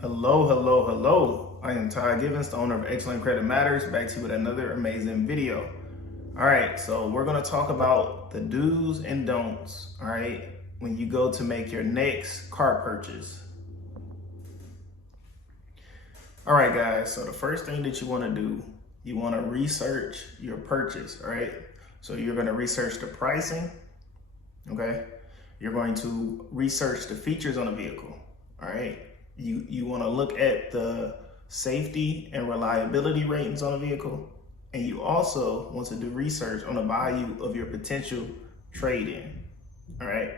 Hello. I am Ty Givens, the owner of Excellent Credit Matters, back to you with another amazing video. All right, so we're gonna talk about the do's and don'ts, all right, when you go to make your next car purchase. All right, guys, so the first thing that you wanna do, you wanna research your purchase, all right? So you're gonna research the pricing, okay? You're going to research the features on the vehicle, all right? You want to look at the safety and reliability ratings on the vehicle, and you also want to do research on the value of your potential trade-in. All right,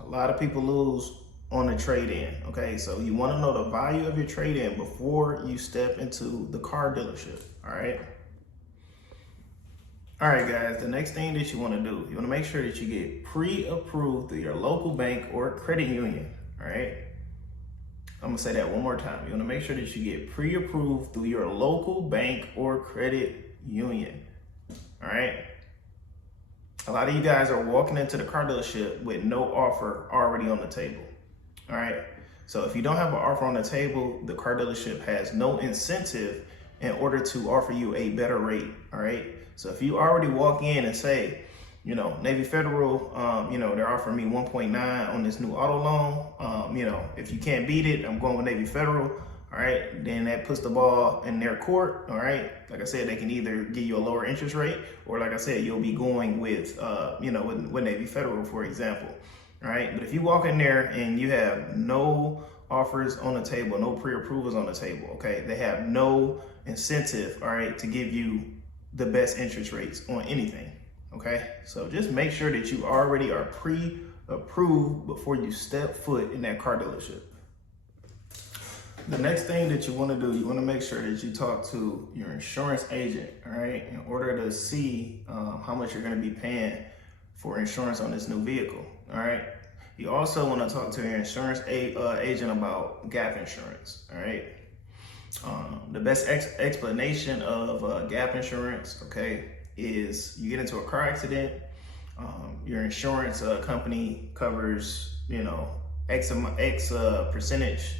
a lot of people lose on the trade-in. Okay, so you want to know the value of your trade-in before you step into the car dealership. All right. All right, guys, the next thing that you want to do, you want to make sure that you get pre-approved through your local bank or credit union. All right. I'm gonna say that one more time. You wanna make sure that you get pre-approved through your local bank or credit union, all right? A lot of you guys are walking into the car dealership with no offer already on the table, all right? So if you don't have an offer on the table, the car dealership has no incentive in order to offer you a better rate, all right? So if you already walk in and say, you know, Navy Federal, they're offering me 1.9 on this new auto loan. If you can't beat it, I'm going with Navy Federal. All right, then that puts the ball in their court. All right, like I said, they can either give you a lower interest rate, or like I said, you'll be going with, with Navy Federal, for example. All right, but if you walk in there and you have no offers on the table, no pre-approvals on the table, okay, they have no incentive, all right, to give you the best interest rates on anything. Okay, so just make sure that you already are pre-approved before you step foot in that car dealership. The next thing that you want to do, you want to make sure that you talk to your insurance agent, all right, in order to see how much you're going to be paying for insurance on this new vehicle, all right. You also want to talk to your insurance agent about gap insurance, all right. The best explanation of gap insurance, okay, is you get into a car accident, your insurance company covers, X percentage,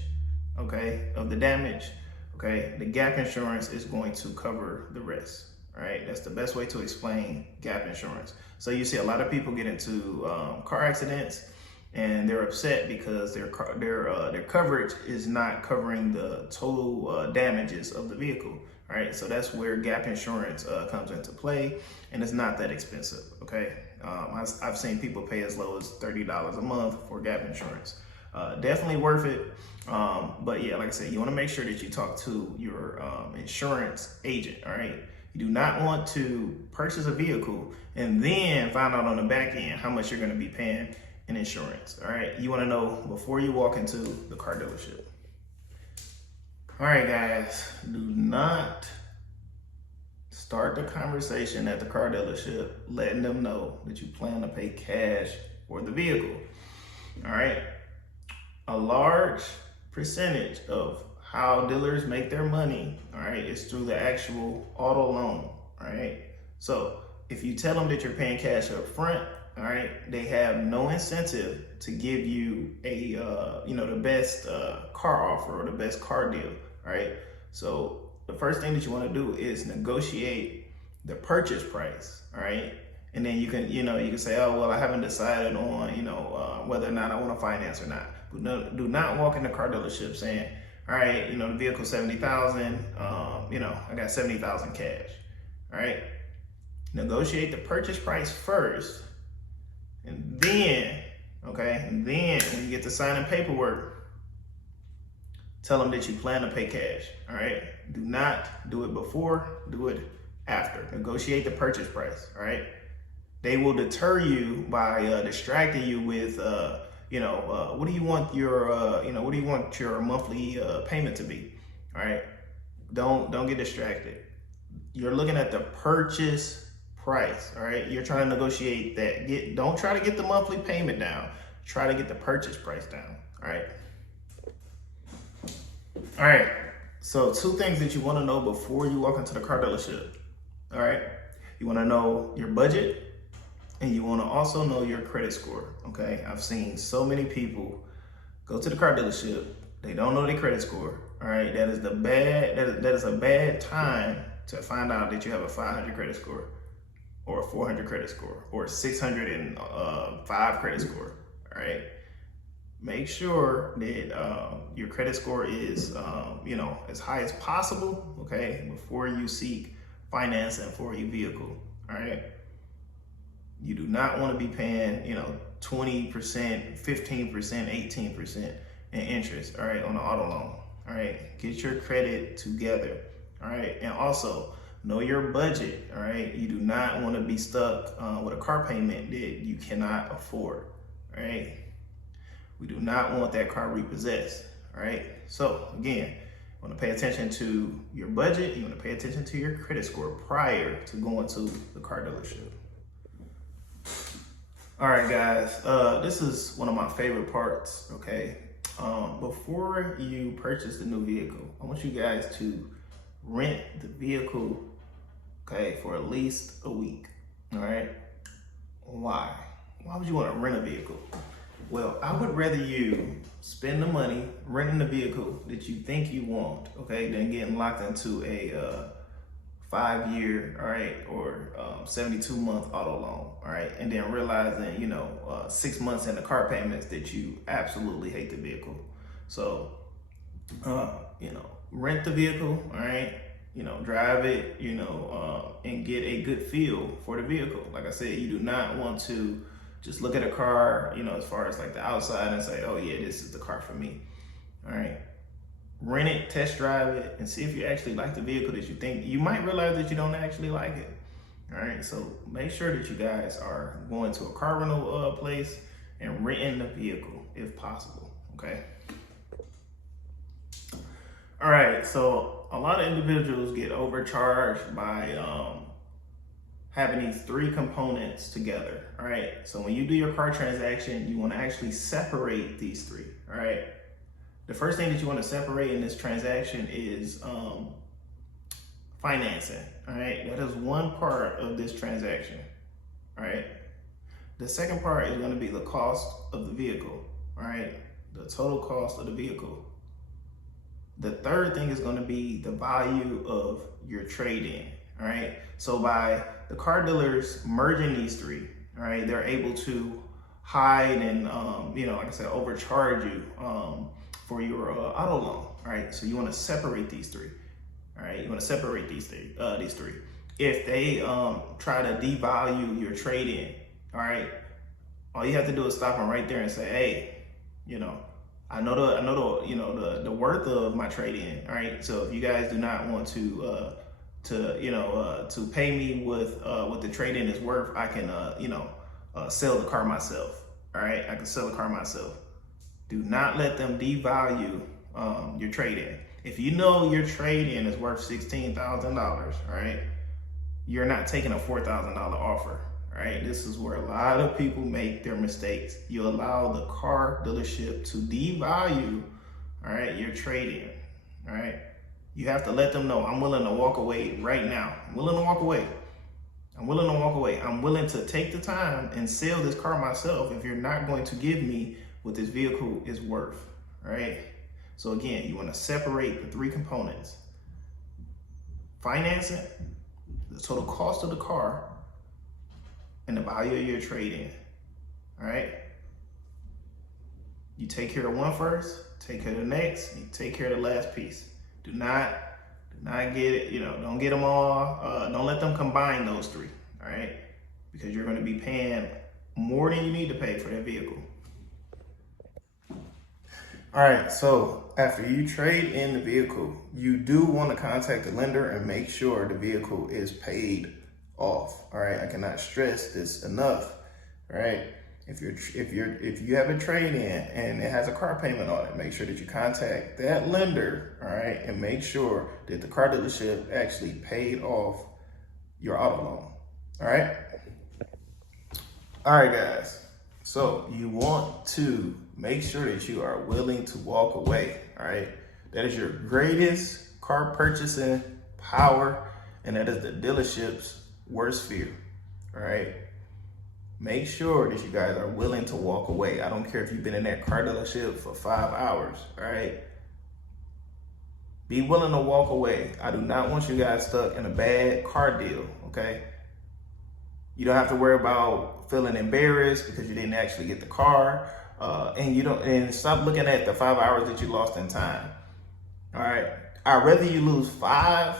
okay, of the damage, okay? The gap insurance is going to cover the rest, right? That's the best way to explain gap insurance. So you see a lot of people get into car accidents and they're upset because their coverage is not covering the total damages of the vehicle. All right, so that's where gap insurance comes into play, and it's not that expensive, okay? I've seen people pay as low as $30 a month for gap insurance. Definitely worth it, but yeah, like I said, you wanna make sure that you talk to your insurance agent, all right? You do not want to purchase a vehicle and then find out on the back end how much you're gonna be paying in insurance, all right? You wanna know before you walk into the car dealership. All right, guys, do not start the conversation at the car dealership letting them know that you plan to pay cash for the vehicle, all right? A large percentage of how dealers make their money, all right, is through the actual auto loan, all right? So if you tell them that you're paying cash up front, all right, they have no incentive to give you a, the best car offer or the best car deal, all right? So the first thing that you want to do is negotiate the purchase price, all right? And then you can, you can say, oh, well, I haven't decided on, whether or not I want to finance or not. But no, do not walk in the car dealership saying, all right, the vehicle's $70,000, I got $70,000 cash, all right? Negotiate the purchase price first. And then, when you get to signing paperwork, tell them that you plan to pay cash, all right? Do not do it before, do it after. Negotiate the purchase price, all right? They will deter you by distracting you with, what do you want your monthly payment to be, all right? Don't get distracted. You're looking at the purchase price, all right? You're trying to negotiate that. Don't try to get the monthly payment down. Try to get the purchase price down, all right? All right, so two things that you want to know before you walk into the car dealership, all right? You want to know your budget, and you want to also know your credit score, okay? I've seen so many people go to the car dealership, They don't know their credit score. All right, that is a bad time to find out that you have a 500 credit score, or a 400 credit score, or a 605 credit score. All right, make sure that your credit score is as high as possible. Okay, before you seek financing for your vehicle. All right, you do not want to be paying 20%, 15%, 18% in interest. All right, on the auto loan. All right, get your credit together. All right, and also know your budget. All right, you do not want to be stuck with a car payment that you cannot afford. All right, we do not want that car repossessed. All right, so again, you want to pay attention to your budget. You want to pay attention to your credit score prior to going to the car dealership. All right, guys, this is one of my favorite parts. Okay, before you purchase the new vehicle, I want you guys to rent the vehicle, okay, for at least a week. All right, why would you want to rent a vehicle? Well, I would rather you spend the money renting the vehicle that you think you want, okay, than getting locked into a 5-year, all right, or 72-month auto loan, all right, and then realizing 6 months in the car payments that you absolutely hate the vehicle. So rent the vehicle, all right, drive it, and get a good feel for the vehicle. Like I said, you do not want to just look at a car, as far as like the outside and say, oh yeah, this is the car for me. All right, rent it, test drive it, and see if you actually like the vehicle that you think. You might realize that you don't actually like it. All right, so make sure that you guys are going to a car rental place and renting the vehicle if possible, okay? All right, so a lot of individuals get overcharged by having these 3 components together, all right? So when you do your car transaction, you wanna actually separate these 3, all right? The first thing that you wanna separate in this transaction is financing, all right? That is one part of this transaction, all right? The second part is gonna be the cost of the vehicle, all right? The total cost of the vehicle. The third thing is gonna be the value of your trade-in, all right? So by the car dealers merging these 3, all right, they're able to hide and, like I said, overcharge you for your auto loan, all right? So you wanna separate these 3, all right? You wanna separate these three. If they try to devalue your trade-in, all right, all you have to do is stop them right there and say, hey, I know the worth of my trade-in, all right? So if you guys do not want to pay me with what the trade-in is worth, I can sell the car myself, all right? I can sell the car myself. Do not let them devalue your trade-in. If you know your trade-in is worth $16,000, all right, you're not taking a $4,000 offer. All right, this is where a lot of people make their mistakes. You allow the car dealership to devalue, all right, your trade-in, all right? You have to let them know, I'm willing to walk away right now. I'm willing to walk away. I'm willing to walk away. I'm willing to take the time and sell this car myself if you're not going to give me what this vehicle is worth, all right? So again, you want to separate the 3 components. Financing, the total cost of the car, and the value of your trade-in, all right? You take care of one first, take care of the next, and you take care of the last piece. Do not get it, don't get them all, don't let them combine those 3, all right? Because you're gonna be paying more than you need to pay for that vehicle. All right, so after you trade in the vehicle, you do wanna contact the lender and make sure the vehicle is paid off. All right, I cannot stress this enough. All right, if you have a trade-in and it has a car payment on it, make sure that you contact that lender, all right, and make sure that the car dealership actually paid off your auto loan. All right. All right, guys. So you want to make sure that you are willing to walk away. All right, that is your greatest car purchasing power, and that is the dealership's worst fear, all right? Make sure that you guys are willing to walk away. I don't care if you've been in that car dealership for 5 hours, all right? Be willing to walk away. I do not want you guys stuck in a bad car deal, okay? You don't have to worry about feeling embarrassed because you didn't actually get the car. And stop looking at the 5 hours that you lost in time. All right. I'd rather you lose 5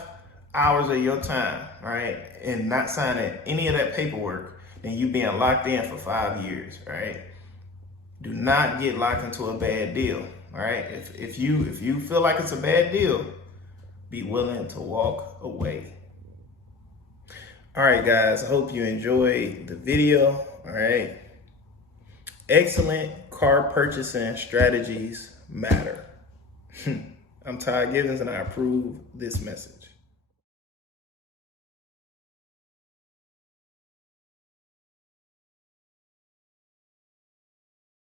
hours of your time, all right, and not signing any of that paperwork than you being locked in for 5 years, all right? Do not get locked into a bad deal, all right? If you feel like it's a bad deal, be willing to walk away. All right, guys, I hope you enjoyed the video, all right? Excellent car purchasing strategies matter. I'm Todd Givens, and I approve this message.